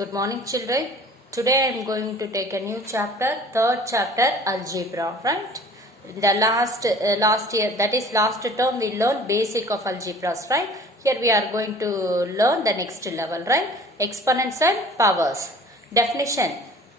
Good morning, children. Today I am going to take a new chapter, third chapter, algebra. Right? The last year, that is last term, we learned basic of algebras. Right? Here we are going to learn the next level. Right? Exponents and powers. Definition: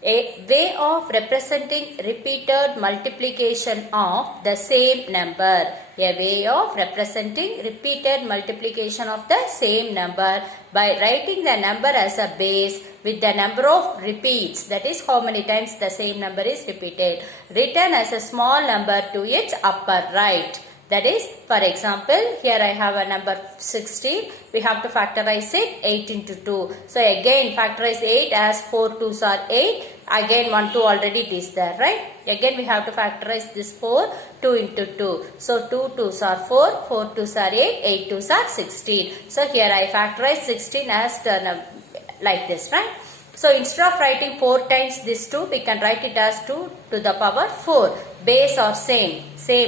a way of representing repeated multiplication of the same number. A way of representing repeated multiplication of the same number by writing the number as a base with the number of repeats, that is how many times the same number is repeated, written as a small number to its upper right. That is, for example, here I have a number 16. We have to factorize it 8 into 2. So again factorize 8 as 4 2s are 8. Again 1 2 already it is there, right? Again we have to factorize this 4, 2 into 2. So 2 2s are 4, 4 2s are 8, 8 2s are 16. So here I factorize 16 as like this, right? So instead of writing 4 times this 2, we can write it as 2 to the power 4. Base or same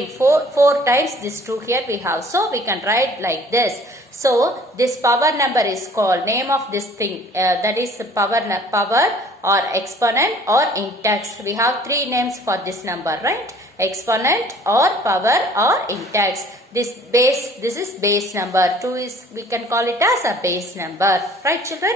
4 times this 2 here we have. So we can write like this. So this power number is called, name of this thing, that is power or exponent or index. We have 3 names for this number, right? Exponent or power or index. This is base number. 2 is, we can call it as a base number, right children?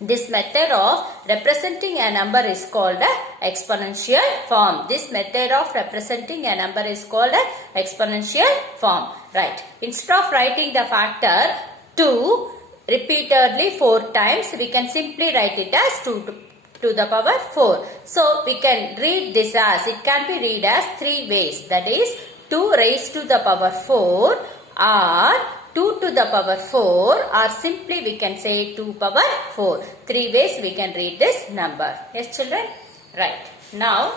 This method of representing a number is called a exponential form. This method of representing a number is called a exponential form. Right. Instead of writing the factor 2 repeatedly 4 times, we can simply write it as 2 to the power 4. So we can read this as, it can be read as 3 ways. That is 2 raised to the power 4 or 2 to the power 4 or simply we can say 2 power 4. 3 ways we can read this number. Yes children? Right. Now,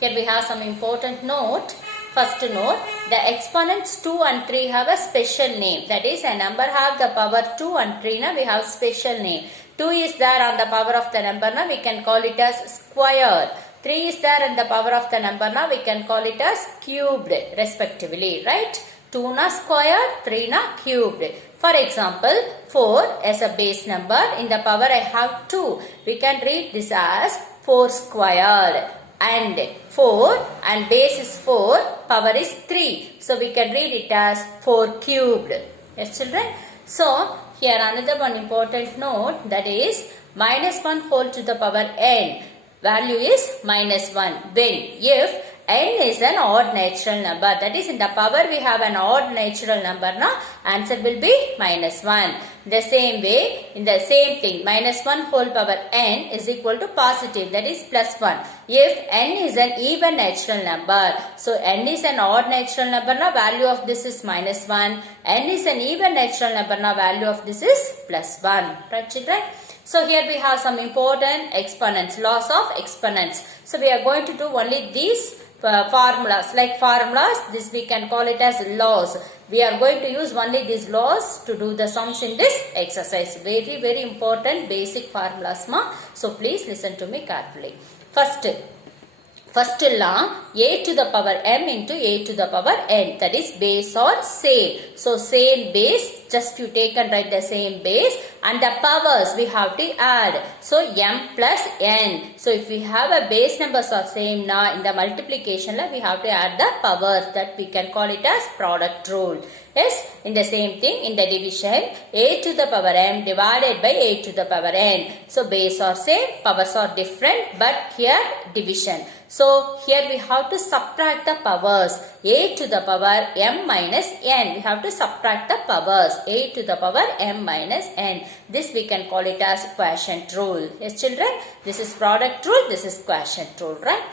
here we have some important note. First note, the exponents 2 and 3 have a special name. That is, a number have the power 2 and 3, now we have special name. 2 is there on the power of the number, now we can call it as square. 3 is there in the power of the number, now we can call it as cubed respectively, right? 2 na square, 3 na cubed. For example, 4 as a base number, in the power I have 2. We can read this as 4 squared. And 4 and base is 4, power is 3. So we can read it as 4 cubed. Yes children? So here another one important note, that is minus 1 whole to the power n. Value is minus 1. When? If n is an odd natural number, that is in the power we have an odd natural number, now answer will be minus 1. The same way, in the same thing, minus 1 whole power n is equal to positive, that is plus 1. If n is an even natural number, so n is an odd natural number, now value of this is minus 1. N is an even natural number, now value of this is plus 1. Right children? So here we have some important exponents, laws of exponents. So we are going to do only these formulas, like formulas, this we can call it as laws. We are going to use only these laws to do the sums in this exercise. Very, very important basic formulas, ma. So please listen to me carefully. First law, a to the power m into a to the power n, that is base or same. So same base, just you take and write the same base, and the powers we have to add. So m plus n. So if we have a base numbers are same, now in the multiplication we have to add the powers, that we can call it as product rule. Yes, in the same thing, in the division, a to the power m divided by a to the power n. So base are same, powers are different, but here division. So here we have to subtract the powers. A to the power m minus n. We have to subtract the powers. A to the power m minus n. This we can call it as quotient rule. Yes children? This is product rule. This is quotient rule, right?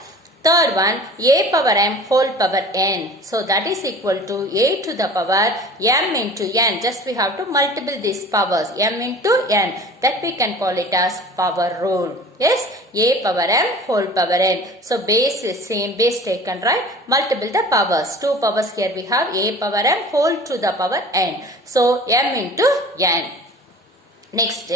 Third one, a power m whole power n. So that is equal to a to the power m into n. Just we have to multiply these powers, m into n. That we can call it as power rule. Yes, a power m whole power n. So base is same, base taken, right? Multiple the powers. 2 powers here we have, a power m whole to the power n. So m into n. Next,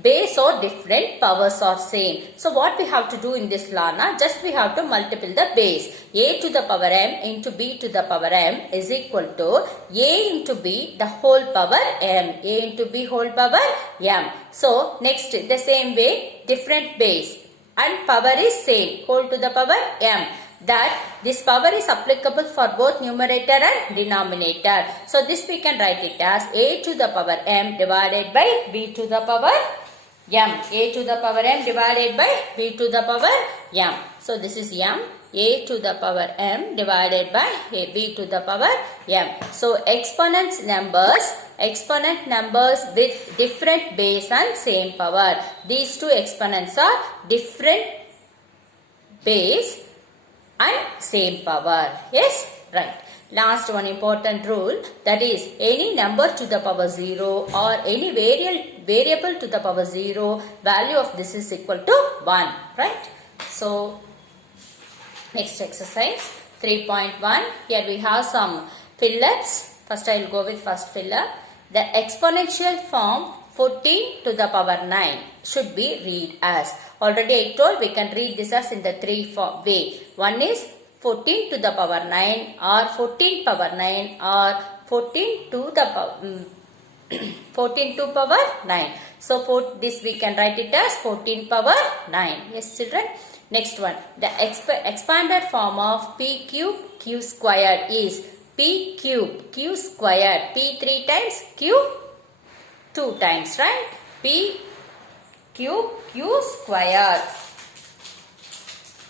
base or different, powers are same. So what we have to do in this law now, just we have to multiply the base. A to the power m into b to the power m is equal to a into b the whole power m. A into b whole power m. So next, the same way, different base and power is same, whole to the power m. That this power is applicable for both numerator and denominator. So this we can write it as a to the power m divided by b to the power m. A to the power m divided by b to the power m. So this is m. A to the power m divided by b to the power m. So exponent numbers with different base and same power. These two exponents are different base and same power. Yes, right. Last one important rule, that is any number to the power 0 or any variable to the power 0, value of this is equal to 1. Right. So next exercise 3.1. Here we have some fill-ups. First I will go with first fill-up. The exponential form 14 to the power 9 should be read as. Already I told we can read this as in the three way. One is 14 to the power 9 or 14 power 9 or 14 to the power 14 to power 9. So for this we can write it as 14 power 9. Yes children. Next one. The expanded form of p cube q squared is p cube q squared. P 3 times q 2 times, right? P cube q squared.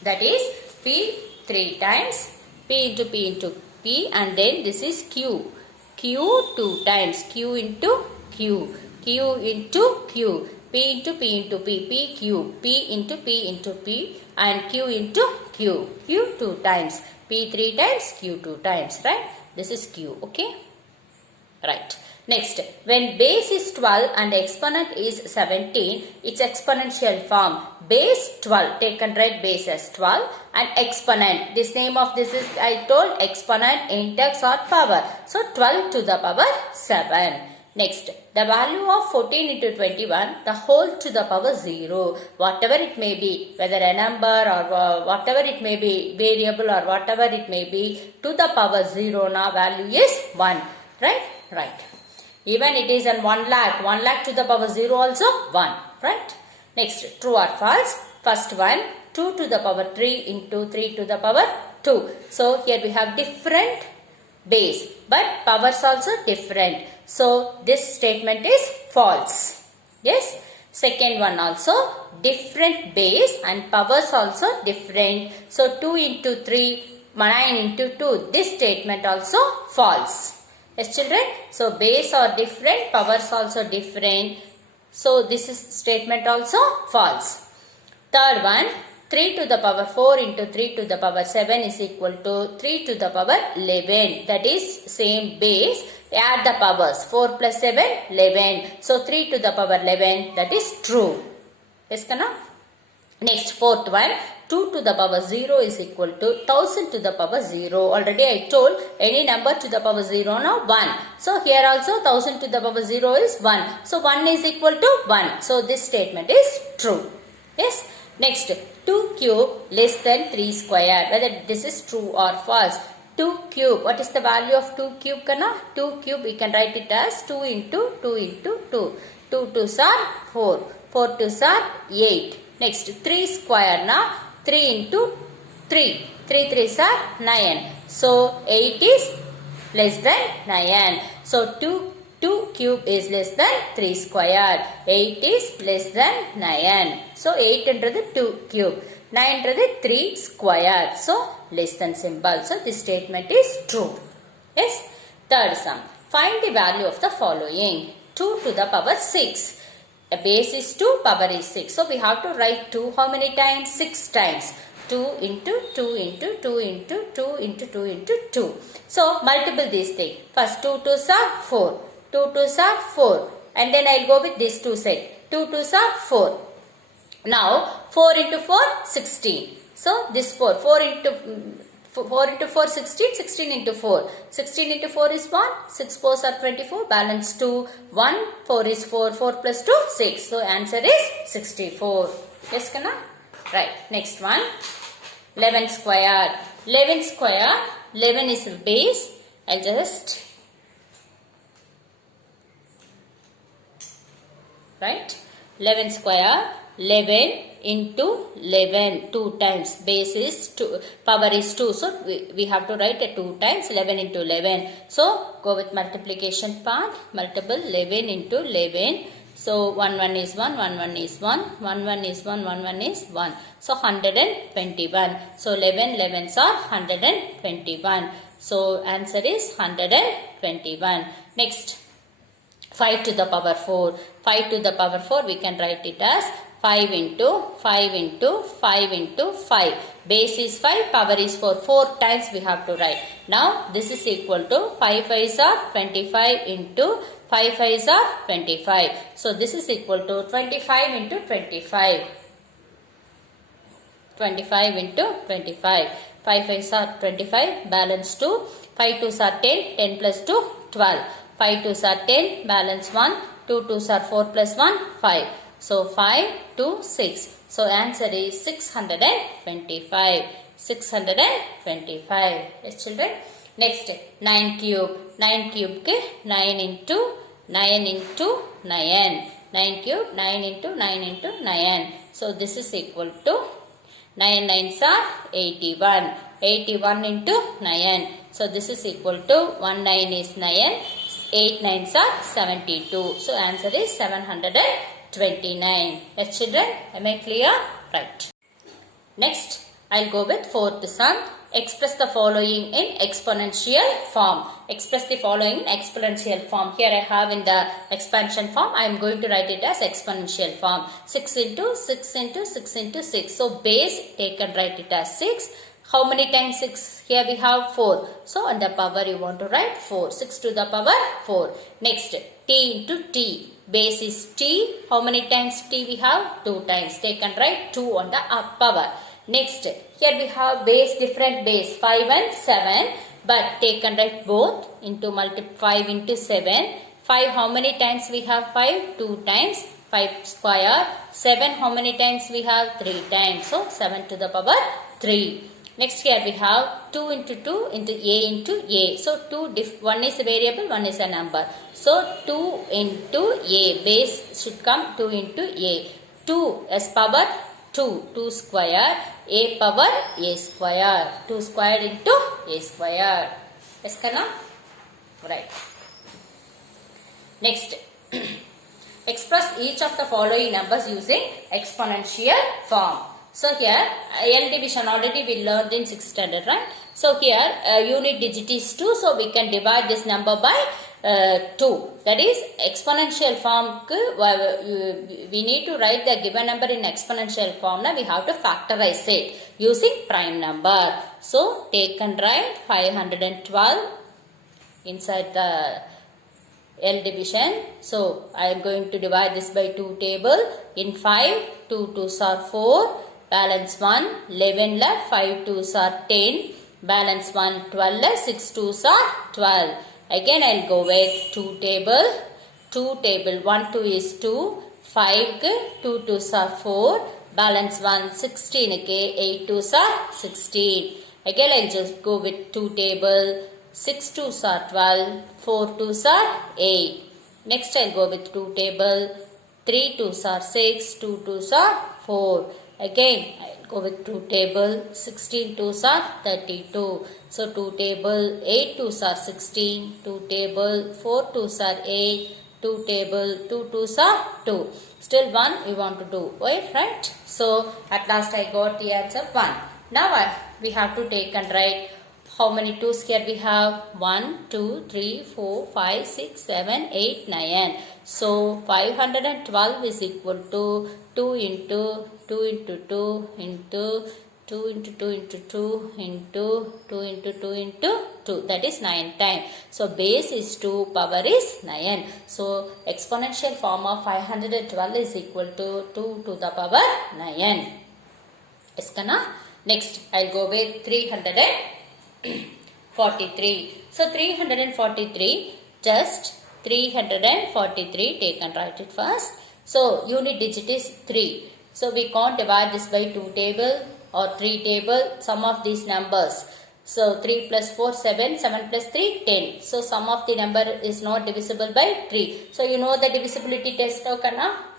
That is p 3 times p into p into p, and then this is q. Q 2 times q into q. Q into q. P into p into p. P cube. P into p into p, and q into q. Q 2 times. P 3 times q 2 times, right? This is q. Okay. Right. Next, when base is 12 and exponent is 17, its exponential form. Base 12, take and write base as 12, and exponent. This name of this is, I told, exponent, index or power. So 12 to the power 7. Next, the value of 14 into 21, the whole to the power 0. Whatever it may be, whether a number or whatever it may be, variable or whatever it may be, to the power 0 now value is 1. Right? Right. Even it is in 1 lakh to the power 0 also 1. Right? Next, true or false. First one, 2 to the power 3 into 3 to the power 2. So here we have different base, but powers also different. So this statement is false. Yes. Second one also different base and powers also different. So 2 into 3, 9 into 2. This statement also false. Yes children. So base are different, powers also different. So this is statement also false. Third one, 3 to the power 4 into 3 to the power 7 is equal to 3 to the power 11. That is same base. Add the powers. 4 plus 7, 11. So 3 to the power 11, that is true. Yes, Kana? Next, fourth one, 2 to the power 0 is equal to 1000 to the power 0. Already I told any number to the power 0 now 1. So here also 1000 to the power 0 is 1. So 1 is equal to 1. So this statement is true. Yes. Next, 2 cube less than 3 square. Whether this is true or false. 2 cube. What is the value of 2 cube, Kana? 2 cube we can write it as 2 into 2 into 2. 2 2s are 4. 4 2s are 8. Next, 3 square now. 3 into 3. 3 3s are 9. So 8 is less than 9. So 2 cube is less than 3 square. 8 is less than 9. So 8 into the 2 cube. 9 into the 3 square. So less than symbol. So this statement is true. Yes. Third sum. Find the value of the following. 2 to the power 6. The base is 2, power is 6. So we have to write 2 how many times? 6 times. 2 into 2 into 2 into 2 into 2 into 2. So multiple these things. First 2 2s are 4. 2 2s are 4. And then I will go with this 2 set. 2 2s are 4. Now 4 into 4, 16. So this 4 into 4 into 4 16, 16 into 4. 16 into 4 is 1, 6 4s are 24, balance 2, 1, 4 is 4, 4 plus 2, 6. So answer is 64. Yes, Kana? Right. Next one. 11 square. 11 square. 11 is base. I'll just right. 11 square. 11 into 11 2 times, base is 2, power is 2, so we have to write a 2 times 11 into 11. So go with multiplication part, multiple 11 into 11. So 1 1 is 1, 1 1 is 1, 1 1 is 1, 1 1 is 1. So 121. So 11 11s are 121. So answer is 121. Next, 5 to the power 4. 5 to the power 4 we can write it as 5 into 5 into 5 into 5. Base is 5, power is 4. 4 times we have to write. Now this is equal to 5 5s are 25 into 5 5s are 25. So this is equal to 25 into 25. 25 into 25. 5 5s are 25, balance 2. 5 2s are 10, 10 plus 2, 12. 5 2s are 10, balance 1. 2 2s are 4 plus 1, 5. So 5 to 6. So answer is 625. 625. Yes, children. Next, 9 cube. 9 cube ke 9 into 9 into 9. 9 cube, 9 into 9 into 9. So this is equal to 9 9s are 81. 81 into 9. So this is equal to 1 9 is 9. 8 9s are 72. So answer is 729. Yes, children, am I clear? Right. Next, I'll go with fourth sum. Express the following in exponential form. Express the following in exponential form. Here I have in the expansion form. I am going to write it as exponential form. 6 into 6 into 6 into 6. So base, take and write it as 6. How many times 6? Here we have 4. So on the power you want to write 4. 6 to the power 4. Next, t into t. Base is t. How many times t we have? 2 times. Take and write 2 on the power. Next, here we have base, different base, 5 and 7. But take and write both into 5 into 7. 5, how many times we have 5? 2 times. 5 square. 7, how many times we have? 3 times. So 7 to the power 3. Next, here we have 2 into 2 into a into a. So one is a variable, one is a number. So 2 into a. Base should come 2 into a. 2 as power 2. 2 square. A power a square. 2 squared into a square. Yes, Kana? Right. Next. Express each of the following numbers using exponential form. So here L division already we learned in 6th standard, right? So here unit digit is 2, so we can divide this number by 2. That is exponential form. We need to write the given number in exponential form. Now we have to factorize it using prime number. So take and write 512 inside the L division. So I am going to divide this by 2 table. In 5, 2 2s are 4. Balance 1, 11 left, 5 2s are 10. Balance 1, 12 left, 6 2s are 12. Again I will go with 2 table. 2 table, 1 2 is 2. 5 2 2s are 4. Balance 1, 16 okay, 8 2s are 16. Again I will just go with 2 table. 6 2s are 12. 4 2s are 8. Next I will go with 2 table. 3 2s are 6. 2 2s are 4. Again, I will go with 2 table, 16 2s are 32. So 2 table, 8 2s are 16, 2 table, 4 2s are 8, 2 table, 2 2s are 2. Still 1 we want to do, right? So at last I got the answer 1. Now we have to take and write how many 2s here we have? 1, 2, 3, 4, 5, 6, 7, 8, 9. So 512 is equal to 2 into 2 into 2 into 2 into 2 into 2 into 2 into 2 into 2. That is 9 times. So base is 2, power is 9. So exponential form of 512 is equal to 2 to the power 9. Yes, Kana? Next, I'll go with 300. 43. So 343, just 343 take and write it first. So unit digit is 3. So we can't divide this by 2 table or 3 table, sum of these numbers. So 3 plus 4, 7, 7 plus 3, 10. So sum of the number is not divisible by 3. So you know the divisibility test now,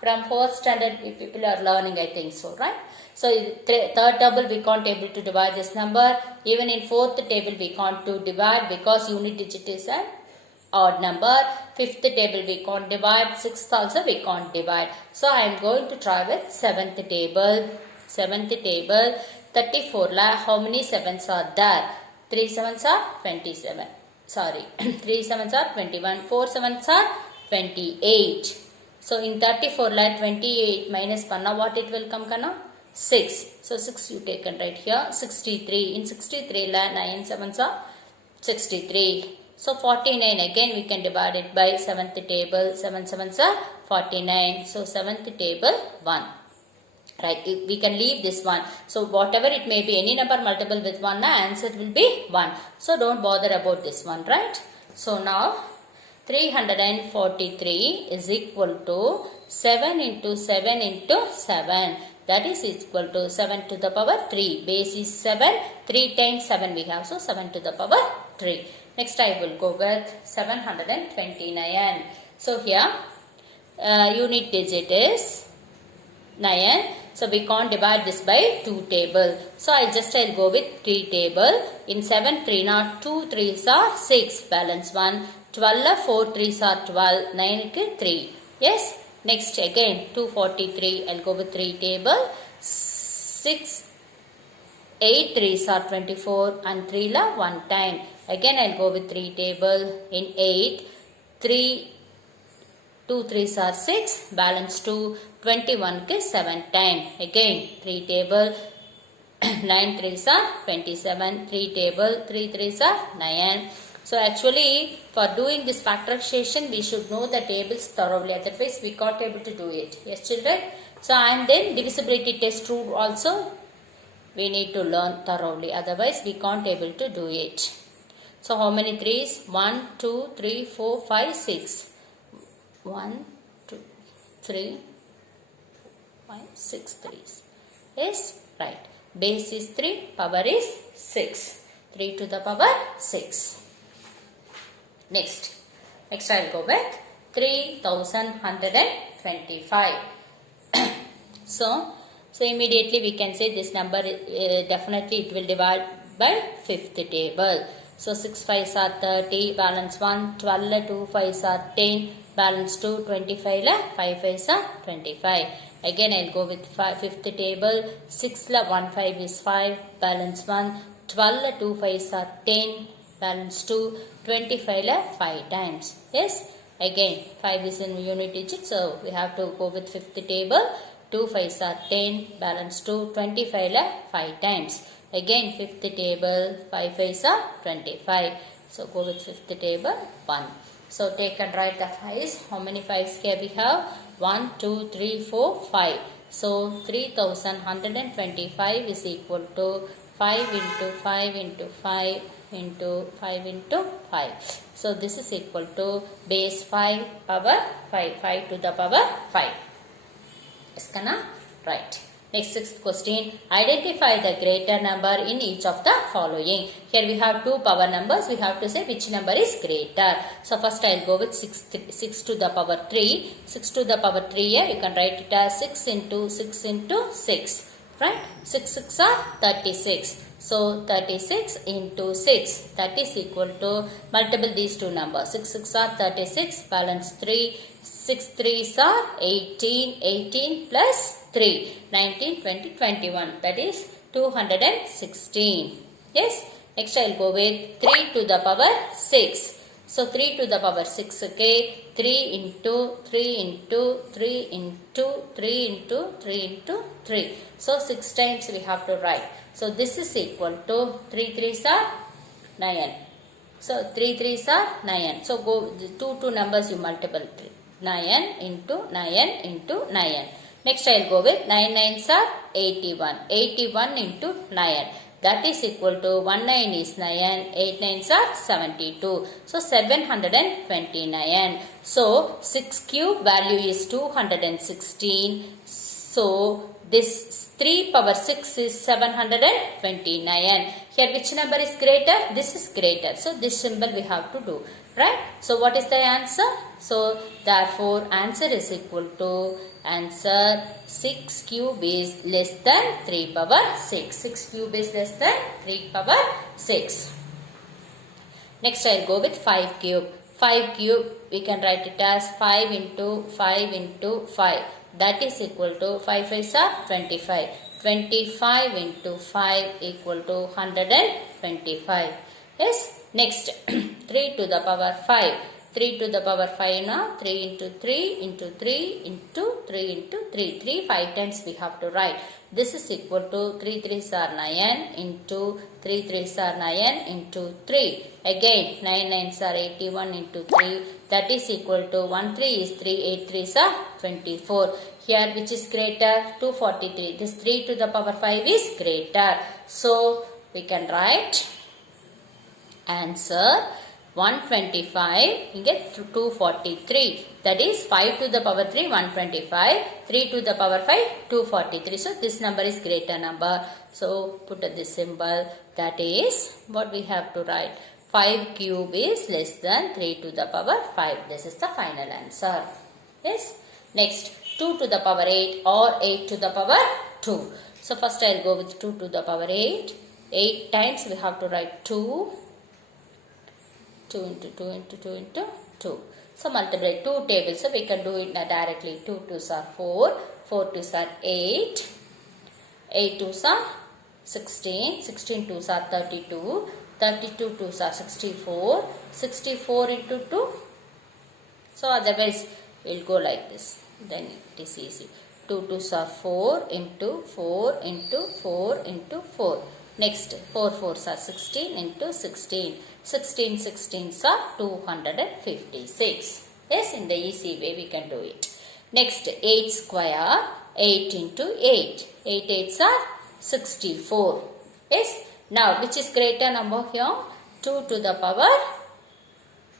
from 4th standard people are learning, I think so, right? So third table we can't able to divide this number. Even in 4th table we can't to divide because unit digit is an odd number. 5th table we can't divide. 6th also we can't divide. So I am going to try with 7th table. 7th table, 34 la how many 7s are there? 3 7s are 27. Sorry, 3 7s are 21. 4 7s are 28. So in 34 la 28 minus panna, what it will come kana? 6. So 6 you take and write here. 63. In 63 la 9 7s are 63. So 49 again we can divide it by 7th table. 7 7s are 49. So 7th table 1. Right, we can leave this one. So whatever it may be, any number multiple with 1, answer will be 1. So don't bother about this one, right? So now 343 is equal to 7 into 7 into 7. That is equal to 7 to the power 3. Base is 7. 3 times 7 we have. So 7 to the power 3. Next I will go with 729. So here unit digit is 9. So we can't divide this by 2 table. So I'll go with 3 table. In 7 3 not 2 3s are 6. Balance 1. 12 4 3s are 12. 9 3. Yes. Next again 243. I'll go with 3 table. 6 8 3s are 24 and 3 la 1 time. Again I'll go with 3 table. In 8 3 2 3s are 6. Balance 2. 21 ke 7 time. Again 3 table. 9 3s are 27. 3 table. 3 3s are 9. So actually for doing this factorization we should know the tables thoroughly. Otherwise we can't able to do it. Yes children. So and then divisibility test rule also we need to learn thoroughly. Otherwise we can't able to do it. So how many 3s? 1, 2, 3, 4, 5, 6. 1, 2, 3, 5, 6 3s. Yes, right. Base is 3, power is 6. 3 to the power 6. Next I will go with 3125. So immediately we can say this number definitely it will divide by 5th table. So 6 5s are 30, balance 1, 12 2 5s are 10, balance 2, 25 la 5 5s are 25. Again I'll go with 5th table. 6 la 1 5 is 5, balance 1, 12 2 5s are 10, balance 2, 25 la 5 times. Yes, again 5 is in unit digit, so we have to go with 5th table. 2 5s are 10, balance 2, 25 la 5 times. Again 5th table, 5 5s are 25. So go with 5th table 1. So take and write the 5s. How many 5s here we have? 1, 2, 3, 4, 5. So 3125 is equal to 5 into 5 into 5 into 5 into 5. So this is equal to base 5 power 5. 5 to the power 5. Yes, Kana? Right. Next 6th question. Identify the greater number in each of the following. Here we have two power numbers. We have to say which number is greater. So first I will go with 6 to the power 3. 6 to the power 3 here you can write it as 6 into 6 into 6. Right? 6 6 are 36. So 36 into 6, that is equal to, multiple these two numbers. 6 6 are 36, balance 3. 6 3s are 18, 18 plus 3, 19, 20, 21. That is 216. Yes. Next I will go with 3 to the power 6. So 3 to the power 6, okay. 3 into 3 into 3 into 3 into 3 into 3. So 6 times we have to write. So this is equal to 3 3s are 9. So 3 3s are 9. So go two numbers you multiple. 9 into 9 into 9. Next I will go with 9 9s are 81. 81 into 9. That is equal to 1 9 is 9, 8 9s are 72. So 729. So 6 cube value is 216. So this 3 power 6 is 729. Here which number is greater? This is greater. So this symbol we have to do. Right? So what is the answer? So therefore answer is equal to answer 6 cube is less than 3 power 6. 6 cube is less than 3 power 6. Next I will go with 5 cube. 5 cube we can write it as 5 into 5 into 5. That is equal to 5 5s are 25. 25 into 5 equal to 125. Yes. Next 3 to the power 5. 3 to the power 5 now. 3 into 3 into 3 into 3 into 3. 3 5 times we have to write. This is equal to 3 3s are 9 into 3 3s are 9 into 3. Again 9 9s are 81 into 3. That is equal to 1 3 is 3. 8 3s are 24. Here which is greater? 243. This 3 to the power 5 is greater. So we can write answer 125, you get 243. That is 5 to the power 3, 125. 3 to the power 5, 243. So this number is greater number. So put this symbol. That is what we have to write. 5 cube is less than 3 to the power 5. This is the final answer. Yes. Next 2 to the power 8 or 8 to the power 2. So first I will go with 2 to the power 8. 8 times we have to write 2. 2 into 2 into 2 into 2. So multiply 2 tables. So we can do it directly. 2 2s are 4. 4 2s are 8. 8 2s are 16. 16 2s are 32. 32 2s are 64. 64 into 2. So otherwise we will go like this. Then it is easy. 2 2s are 4 into 4 into 4 into 4. Next 4 4s are 16 into 16. 16 16s are 256. Yes, in the easy way we can do it. Next 8 square, 8 into 8. 8 8s are 64. Yes. Now which is greater number here? 2 to the power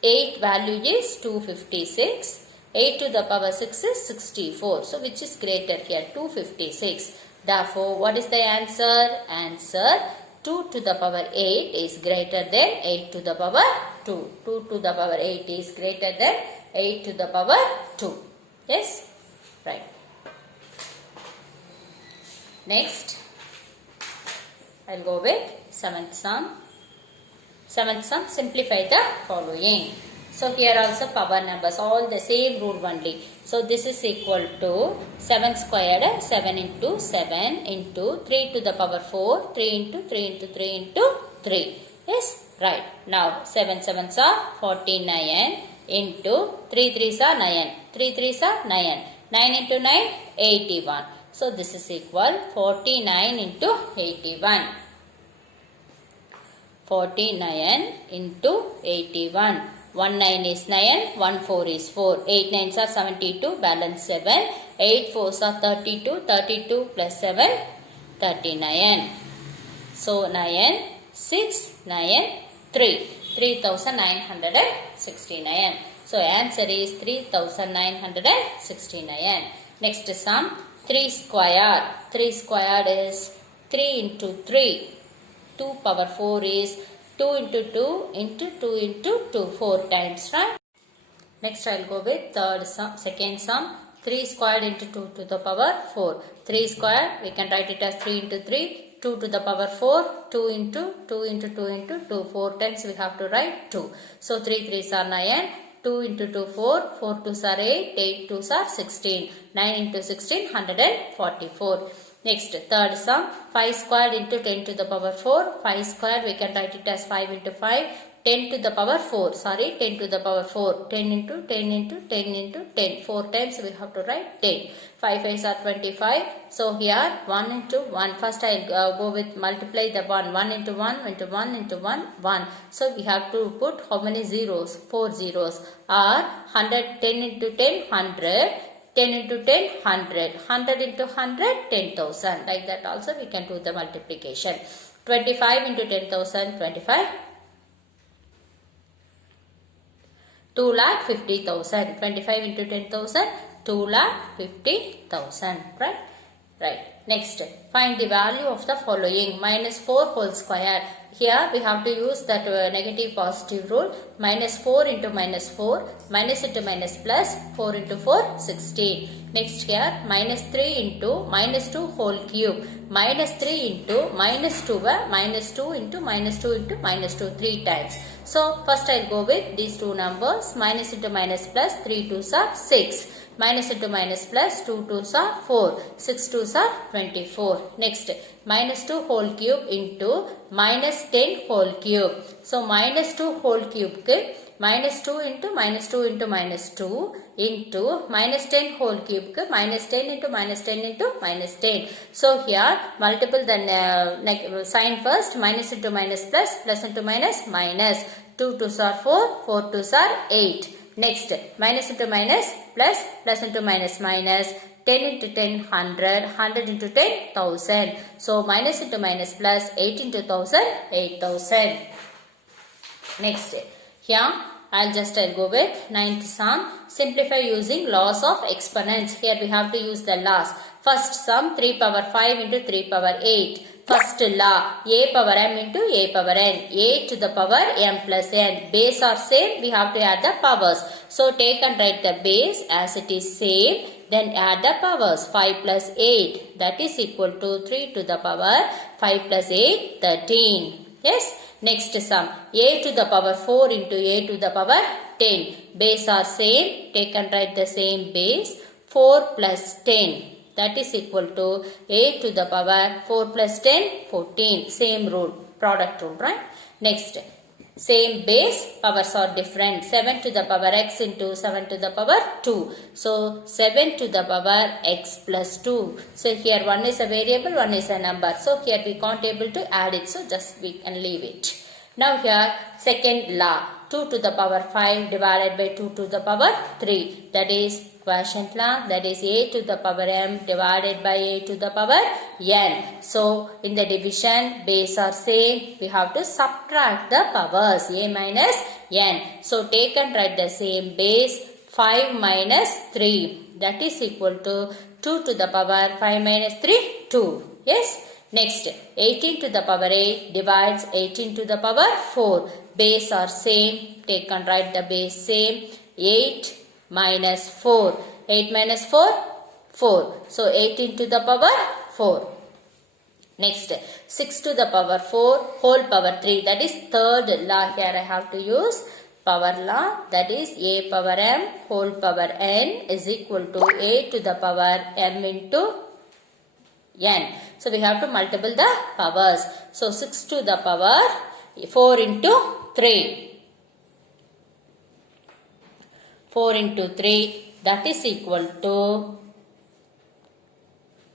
8 value is 256. 8 to the power 6 is 64. So which is greater here? 256. Therefore what is the answer? Answer 2 to the power 8 is greater than 8 to the power 2. 2 to the power 8 is greater than 8 to the power 2. Yes? Right. Next, I will go with 7th sum. 7th sum, simplify the following. So here also power numbers, all the same rule only. So this is equal to 7 squared, 7 into 7 into 3 to the power 4, 3 into 3 into 3 into 3. Yes, right. Now 7 7s are 49 into 3 3s are 9. 3 3s are 9. 9 into 9, 81. So this is equal 49 into 81. 49 into 81. 1 9 is 9, 1 4 is 4. 8 9s are 72, balance 7. 8 4s are 32, 32 plus 7, 39. So 9, 6, 9, 3. 3969. So answer is 3969. Next sum, 3 squared. 3 squared is 3 into 3. 2 power 4 is 2 into 2 into 2 into 2, 4 times, right? Next I will go with second sum, 3 squared into 2 to the power 4. 3 squared, we can write it as 3 into 3, 2 to the power 4, 2 into 2 into 2 into 2, 4 times we have to write 2. So 3 3s are 9, 2 into 2 4, 4 2s are 8, 8 2s are 16, 9 into 16, 144. Next, third sum, 5 squared into 10 to the power 4. 5 squared, we can write it as 5 into 5. 10 to the power 4. Sorry, 10 to the power 4. 10 into 10 into 10 into 10. 4 times we have to write 10. 5 5s are 25. So here 1 into 1. First I will go with multiply the 1. 1 into 1 into 1 into 1, 1. So we have to put how many zeros? 4 zeros. Or 100, 10 into 10, 100. 10 into 10, 100. 100 into 100, 10,000. Like that also we can do the multiplication. 25 into 10,000, 25. 2,50,000. 25 into 10,000, 2,50,000. Right? Right. Next, find the value of the following. Minus 4 whole square. Here we have to use that negative positive rule. Minus 4 into minus 4. Minus into minus plus. 4 into 4, 16. Next here, minus 3 into minus 2 whole cube. Minus 3 into minus 2. Minus 2 into minus 2 into minus 2. 3 times. So, first I will go with these two numbers. Minus into minus plus. 3 2s are 6. Minus into minus plus 2 2s are 4. 6 2s are 24. Next, minus 2 whole cube into minus 10 whole cube. So, minus 2 whole cube minus 2 into minus 2 into minus 2 into minus 10 whole cube minus 10 into minus 10 into minus 10. So, here multiple the sign first. Minus into minus plus, plus into minus minus. 2 2s are 4, 4 2s are 8. Next, minus into minus plus, plus into minus minus. 10 into 10, 100, 100 into 10, 1000. So, minus into minus plus, 8 into 1000, 8000. Next, here I'll go with ninth sum. Simplify using laws of exponents. Here we have to use the laws. First sum 3 power 5 into 3 power 8. First law, a power m into a power n, a to the power m plus n. Base are same, we have to add the powers. So, take and write the base as it is same, then add the powers. 5 plus 8, that is equal to 3 to the power 5 plus 8, 13. Yes. Next sum, a to the power 4 into a to the power 10. Base are same, take and write the same base. 4 plus 10. That is equal to a to the power 4 plus 10, 14. Same rule, product rule, right? Next, same base, powers are different. 7 to the power x into 7 to the power 2. So, 7 to the power x plus 2. So, here one is a variable, one is a number. So, here we can't able to add it. So, just we can leave it. Now, here second law. 2 to the power 5 divided by 2 to the power 3. That is quotient law, that is a to the power m divided by a to the power n. So, in the division, base are same, we have to subtract the powers, a minus n. So, take and write the same base, 5 minus 3, that is equal to 2 to the power 5 minus 3, 2. Yes. Next, 18 to the power 8 divides 18 to the power 4. Base are same, take and write the base same, 8 minus 4. 8 minus 4, 4. So, 18 to the power 4. Next, 6 to the power 4 whole power 3. That is third law. Here I have to use power law. That is a power m whole power n is equal to a to the power m into n. So, we have to multiply the powers. So, 6 to the power 4 into 3. 4 into 3, that is equal to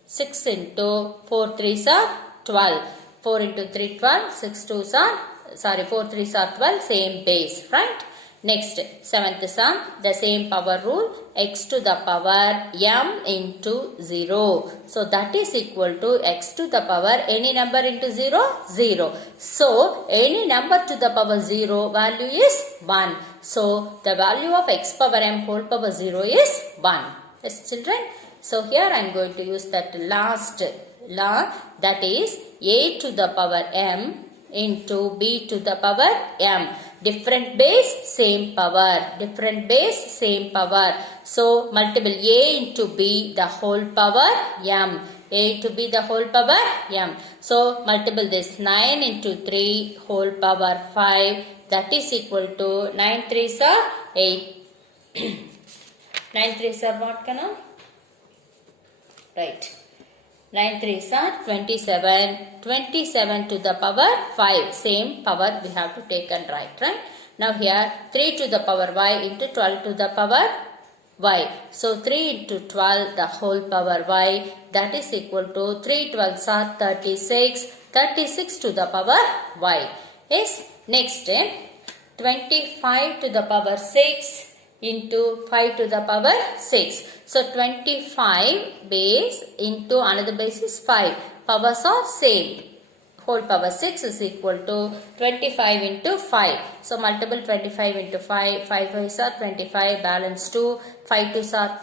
6 into 4 3s are 12. 4 into 3, 12. 6 2s are, 4 3s are 12. Same base, right? Next, seventh sum, the same power rule, x to the power m into 0. So, that is equal to x to the power any number into 0, 0. So, any number to the power 0 value is 1. So, the value of x power m whole power 0 is 1. Yes, children. So, here I am going to use that last law, that is a to the power m into b to the power m. Different base, same power. Different base, same power. So, multiple a into b the whole power m. A into b the whole power m. So, multiple this 9 into 3 whole power 5. That is equal to 9 3s are 8. 9 3s are what, Kana? Right. 9 3s are 27. 27 to the power 5. Same power we have to take and write, right? Now here 3 to the power y into 12 to the power y. So 3 into 12 the whole power y, that is equal to 3 12s are 36. 36 to the power y. Yes. Next 25 to the power 6 into 5 to the power 6. So 25 base into another base is 5. Powers are same. whole power 6 is equal to 25 into 5. So multiple 25 into 5. 5 5s are 25, balance 2. 5 2s are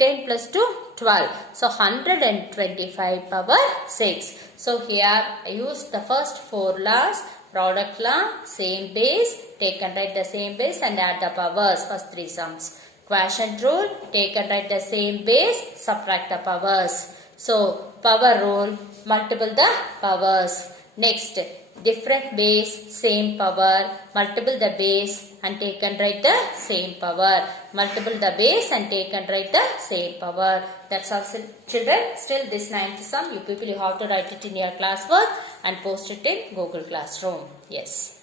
10 plus 2, 12. So 125 power 6. So here I used the first 4 laws. Product law, same base, take and write the same base and add the powers, first 3 sums. Quotient rule, take and write the same base, subtract the powers. So power rule, multiple the powers. Next, different base, same power, multiple the base and take and write the same power. Multiple the base and take and write the same power. That's all, children. Still this 9th sum, you people you have to write it in your classwork and post it in Google Classroom. Yes.